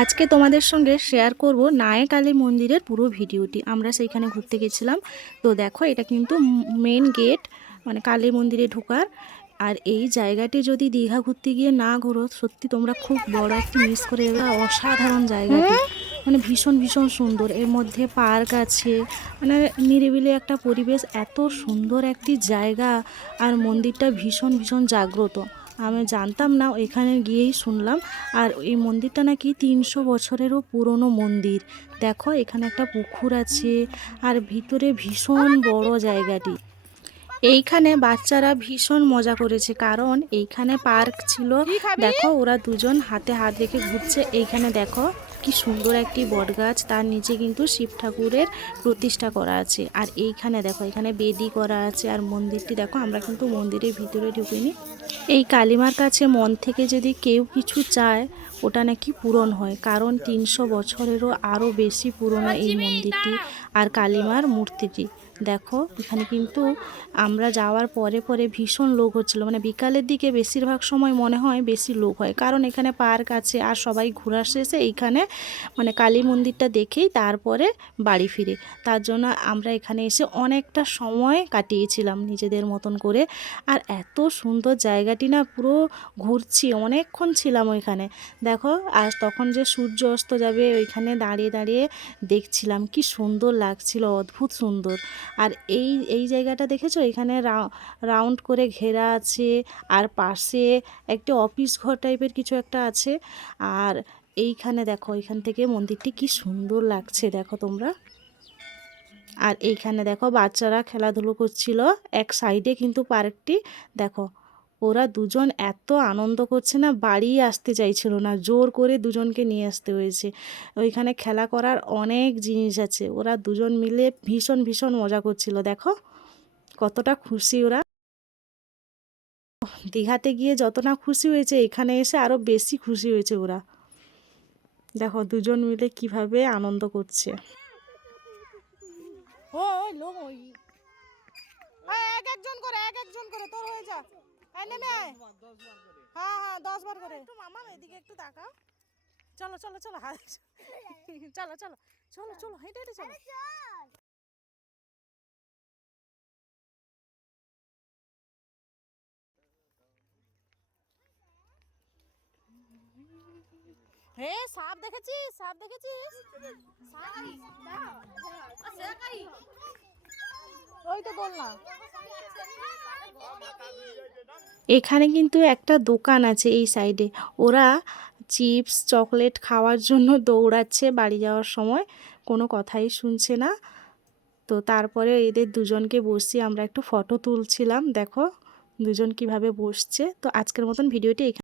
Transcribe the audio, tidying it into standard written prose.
আজকে তোমাদের সঙ্গে শেয়ার করব নায়েকালী মন্দিরের পুরো ভিডিওটি। আমরা সেইখানে ঘুরতে গেছিলাম। তো দেখো, এটা কিন্তু মেন গেট, মানে কালী মন্দিরে ঢোকার। আর এই জায়গাটি যদি দীঘা ঘুরতে গিয়ে না ঘোরো, সত্যি তোমরা খুব বড় একটি মিস করে যাবে। অসাধারণ জায়গাটি, মানে ভীষণ ভীষণ সুন্দর। এর মধ্যে পার্ক আছে, মানে নিরিবিলি একটা পরিবেশ, এত সুন্দর একটি জায়গা। আর মন্দিরটা ভীষণ ভীষণ জাগ্রত। আমি জানতাম না, এখানে গিয়েই শুনলাম। আর এই মন্দিরটা নাকি 300 বছরেরও পুরনো মন্দির। দেখো, এখানে একটা পুকুর আছে, আর ভিতরে ভীষণ বড় জায়গাটি। এইখানে বাচ্চারা ভীষণ মজা করেছে, কারণ এইখানে পার্ক ছিল। দেখো, ওরা দুজন হাতে হাত রেখে ঘুরছে। এইখানে দেখো কি সুন্দর একটি বটগাছ, তার নিচে কিন্তু শিব ঠাকুরের প্রতিষ্ঠা করা আছে। আর এইখানে দেখো, এখানে বেদি করা আছে। আর মন্দিরটি দেখো, আমরা কিন্তু মন্দিরের ভিতরে ঢুকিনি। এই কালিমার কাছে মন থেকে যদি কেউ কিছু চায়, ওটা নাকি পূরণ হয়, কারণ 300 বছরেরও আরও বেশি পুরনো এই মন্দিরটি আর কালিমার মূর্তিটি। দেখো, এখানে কিন্তু আমরা যাওয়ার পরে পরে ভীষণ লোক হচ্ছিলো, মানে বিকালের দিকে বেশিরভাগ সময় মনে হয় বেশি লোক হয়, কারণ এখানে পার্ক আছে আর সবাই ঘোরার শেষে এইখানে মানে কালী মন্দিরটা দেখেই তারপরে বাড়ি ফিরে। তার জন্য আমরা এখানে এসে অনেকটা সময় কাটিয়েছিলাম নিজেদের মতন করে। আর এত সুন্দর জায়গাটি না, পুরো ঘুরছি, অনেকক্ষণ ছিলাম ওইখানে। দেখো, আর তখন যে সূর্য অস্ত যাবে, ওইখানে দাঁড়িয়ে দাঁড়িয়ে দেখছিলাম, কি সুন্দর লাগছিল, অদ্ভুত সুন্দর। আর এই এই জায়গাটা দেখেছো, এখানে রাউন্ড করে ঘেরা আছে, আর পাশে একটি অফিস ঘর টাইপের কিছু একটা আছে। আর এইখানে দেখো, এখান থেকে মন্দিরটি কি সুন্দর লাগছে, দেখো তোমরা। আর এইখানে দেখো, বাচ্চারা খেলাধুলো করছিল এক সাইডে, কিন্তু পার্কটি দেখো, ওরা দুজন এত আনন্দ করছে না, বাড়ি আসতে চাইছিল না, জোর করে দুজনকে নিয়ে আসতে হয়েছে। ওইখানে খেলা করার অনেক জিনিস আছে, ওরা দুজন মিলে ভীষণ ভীষণ মজা করছিল। দেখো কতটা খুশি ওরা। দীঘাতে গিয়ে যত না খুশি হয়েছে, এখানে এসে আরও বেশি খুশি হয়েছে ওরা। দেখো দুজন মিলে কিভাবে আনন্দ করছে। এক একজন করে, এক একজন করে, তোর হয়ে যা। নেমে আয়। হ্যাঁ হ্যাঁ, 10 বার করে। একটু মামা এদিকে একটু তাকাও। চলো চলো চলো, চলো চলো চলো চলো, হেঁটে হেঁটে চলো। হে, সাপ দেখেছিস? সাপ দেখেছিস? ওই তো বললাম। এখানে কিন্তু একটা দোকান আছে এই সাইডে, ওরা চিপস চকলেট খাওয়ার জন্য দৌড়াচ্ছে বাড়ি যাওয়ার সময়, কোনো কথাই শুনছে না। তো তারপরে এদের দুজনকে বসিয়ে আমরা একটু ফটো তুলছিলাম। দেখো দুজন কিভাবে বসছে। তো আজকের মতন ভিডিওটি এখানে।